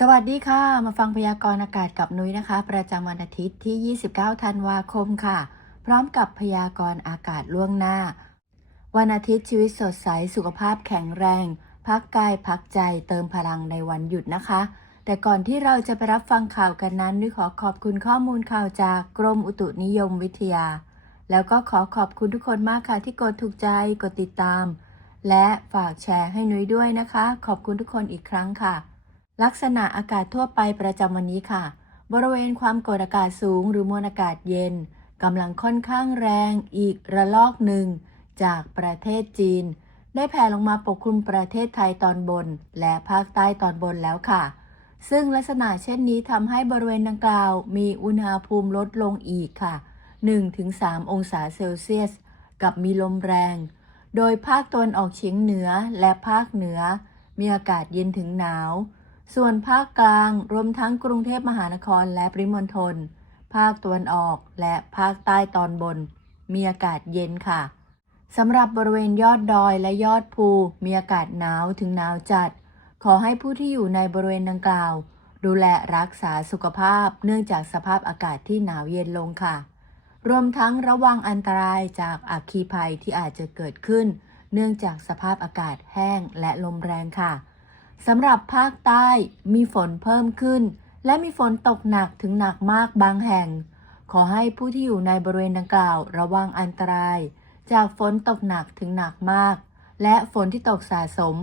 สวัสดีค่ะ มาฟังพยากรณ์อากาศกับนุ้ยนะคะ ประจำวันอาทิตย์ที่ 29 ธันวาคมค่ะ พร้อมกับพยากรณ์อากาศล่วงหน้า วันอาทิตย์ชีวิตสดใส สุขภาพแข็งแรง พักกายพักใจเติมพลังในวันหยุดนะคะ แต่ก่อนที่เราจะไปรับฟังข่าวกันนั้นนุ้ยขอขอบคุณข้อมูลข่าวจากกรมอุตุนิยมวิทยา แล้วก็ขอขอบคุณทุกคนมากค่ะที่กดถูกใจกดติดตาม และฝากแชร์ให้นุ้ยด้วยนะคะ ขอบคุณทุกคนอีกครั้งค่ะ ลักษณะอากาศทั่วไปประจำวันนี้ค่ะ บริเวณความกดอากาศสูงหรือมวลอากาศเย็นกำลังค่อนข้างแรงอีกระลอกหนึ่ง จากประเทศจีน ได้แผ่ลงมาปกคลุมประเทศไทยตอนบน และภาคใต้ตอนบนแล้วค่ะ ซึ่งลักษณะเช่นนี้ทำให้บริเวณดังกล่าว มีอุณหภูมิลดลงอีกค่ะ 1-3 องศาเซลเซียส กับมีลมแรง โดยภาคตะวันออกเฉียงเหนือและภาคเหนือ มีอากาศเย็นถึงหนาว ส่วนภาคกลางรวมทั้งกรุงเทพมหานครและปริมณฑล ภาคตะวันออกและภาคใต้ตอนบน มีอากาศเย็นค่ะ สำหรับบริเวณยอดดอยและยอดภู มีอากาศหนาวถึงหนาวจัด ขอให้ผู้ที่อยู่ในบริเวณดังกล่าว ดูแลรักษาสุขภาพเนื่องจากสภาพอากาศที่หนาวเย็นลงค่ะ รวมทั้งระวังอันตรายจากอัคคีภัยที่อาจจะเกิดขึ้น เนื่องจากสภาพอากาศแห้งและลมแรงค่ะ สำหรับภาคใต้มีฝนเพิ่มขึ้น และมีฝนตกหนักถึงหนักมากบางแห่ง ขอให้ผู้ที่อยู่ในบริเวณดังกล่าวระวังอันตราย จากฝนตกหนักถึงหนักมาก และฝนที่ตกสะสม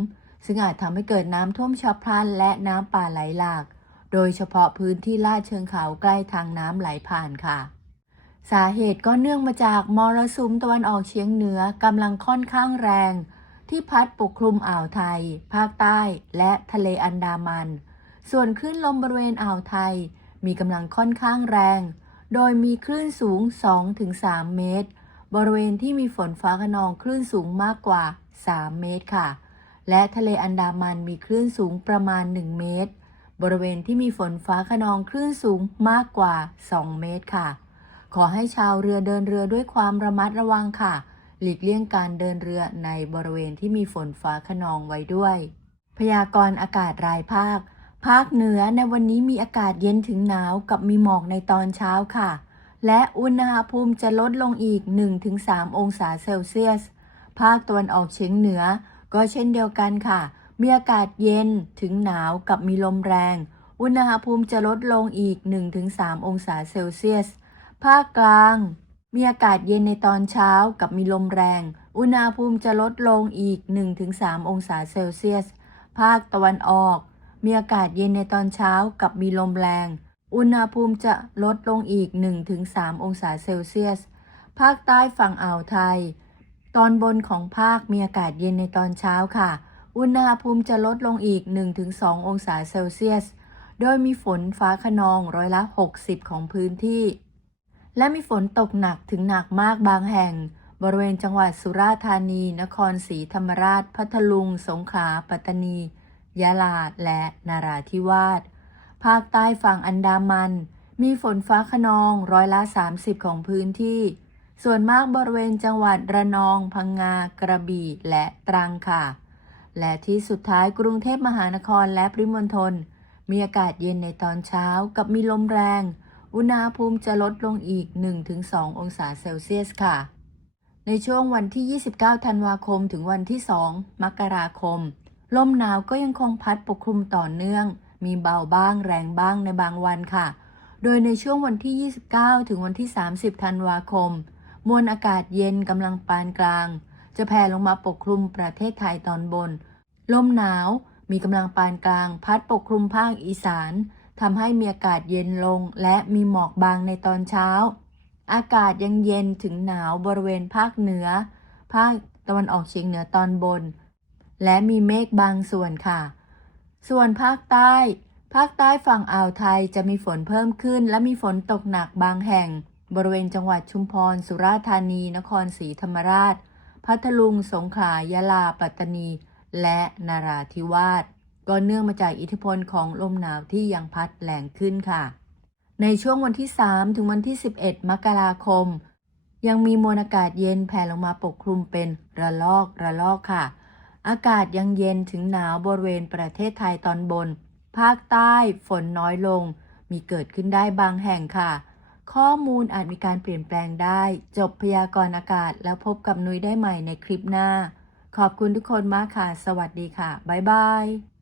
ซึ่งอาจทำให้เกิดน้ำท่วมฉับพลันและน้ำป่าไหลหลาก โดยเฉพาะพื้นที่ลาดเชิงเขาใกล้ทางน้ำไหลผ่านค่ะ สาเหตุก็เนื่องมาจากมรสุมตะวันออกเฉียงเหนือกำลังค่อนข้างแรง ที่พัดปกคลุมอ่าวไทย ภาคใต้ และทะเลอันดามัน ส่วนคลื่นลมบริเวณอ่าวไทย มีกำลังค่อนข้างแรง โดยมีคลื่นสูง 2-3 เมตร บริเวณที่มีฝนฟ้าขนองคลื่นสูงมากกว่า 3 เมตรค่ะ และทะเลอันดามันมีคลื่นสูงประมาณ 1 เมตร บริเวณที่มีฝนฟ้าขนองคลื่นสูงมากกว่า 2 เมตรค่ะ ขอให้ชาวเรือเดินเรือด้วยความระมัดระวังค่ะ หลีกเลี่ยงการเดินเรือในบริเวณที่มีฝนฟ้าขนองไว้ด้วย พยากรณ์อากาศรายภาค ภาคเหนือในวันนี้มีอากาศเย็นถึงหนาวกับมีหมอกในตอนเช้าค่ะ และอุณหภูมิจะลดลงอีก 1-3 องศาเซลเซียส ภาคตะวันออกเฉียงเหนือ ก็เช่นเดียวกันค่ะ มีอากาศเย็นถึงหนาวกับมีลมแรง อุณหภูมิจะลดลงอีก 1-3 องศาเซลเซียส ภาคกลาง มีอากาศเย็นในตอนเช้ากับมีลมแรง อุณหภูมิจะลดลงอีก 1-3 องศาเซลเซียส ภาคตะวันออก มีอากาศเย็นในตอนเช้ากับมีลมแรง อุณหภูมิจะลดลงอีก 1-3 องศาเซลเซียส ภาคใต้ฝั่งอ่าวไทย ตอนบนของภาคมีอากาศเย็นในตอนเช้าค่ะ อุณหภูมิจะลดลงอีก 1-2 องศาเซลเซียส โดยมีฝนฟ้าขนองร้อยละ 60 ของพื้นที่ และมีฝนตกหนักถึงหนักมากบางแห่ง บริเวณจังหวัดสุราษฎร์ธานี นครศรีธรรมราช พัทลุง สงขลา ปัตตานี ยะลา และนาราธิวาส ภาคใต้ฝั่งอันดามัน มีฝนฟ้าขนองร้อยละ 30 ของพื้นที่ ส่วนมากบริเวณจังหวัดระนอง พังงา กระบี่ และตรังค่ะ และที่สุดท้ายกรุงเทพมหานครและปริมณฑลมีอากาศเย็นในตอนเช้ากับมีลมแรง อุณหภูมิจะลดลงอีก 1-2 องศาเซลเซียสค่ะ ในช่วงวันที่ 29 ธันวาคมถึงวันที่ 2 มกราคม ลมหนาวก็ยังคงพัดปกคลุมต่อเนื่อง มีเบาบ้างแรงบ้างในบางวันค่ะ โดยในช่วงวันที่ 29 ถึงวันที่ 30 ธันวาคม มวลอากาศเย็นกำลังปานกลาง จะแผ่ลงมาปกคลุมประเทศไทยตอนบน ลมหนาวมีกำลังปานกลางพัดปกคลุมภาคอีสาน ทำให้มีอากาศเย็นลงและมีหมอกบางในตอนเช้า อากาศยังเย็นถึงหนาวบริเวณภาคเหนือ ภาคตะวันออกเฉียงเหนือตอนบน และมีเมฆบางส่วนค่ะ ส่วนภาคใต้ ภาคใต้ฝั่งอ่าวไทยจะมีฝนเพิ่มขึ้น และมีฝนตกหนักบางแห่ง บริเวณจังหวัดชุมพร สุราษฎร์ธานี นครศรีธรรมราช พัทลุง สงขลา ยะลา ปัตตานี และนาราธิวาส ก็เนื่องมาจากอิทธิพลของลมหนาวที่ยังพัดแรงขึ้นค่ะ ในช่วงวันที่ 3 ถึงวันที่ 11 มกราคม ยังมีมวลอากาศเย็นแผ่ลงมาปกคลุมเป็นระลอกระลอกค่ะ อากาศยังเย็นถึงหนาวบริเวณประเทศไทยตอนบน ภาคใต้ฝนน้อยลง มีเกิดขึ้นได้บางแห่งค่ะ ข้อมูลอาจมีการเปลี่ยนแปลงได้ จบพยากรณ์อากาศแล้วพบกับนุ้ยได้ใหม่ในคลิปหน้า ขอบคุณทุกคนมากค่ะ สวัสดีค่ะ บ๊ายบาย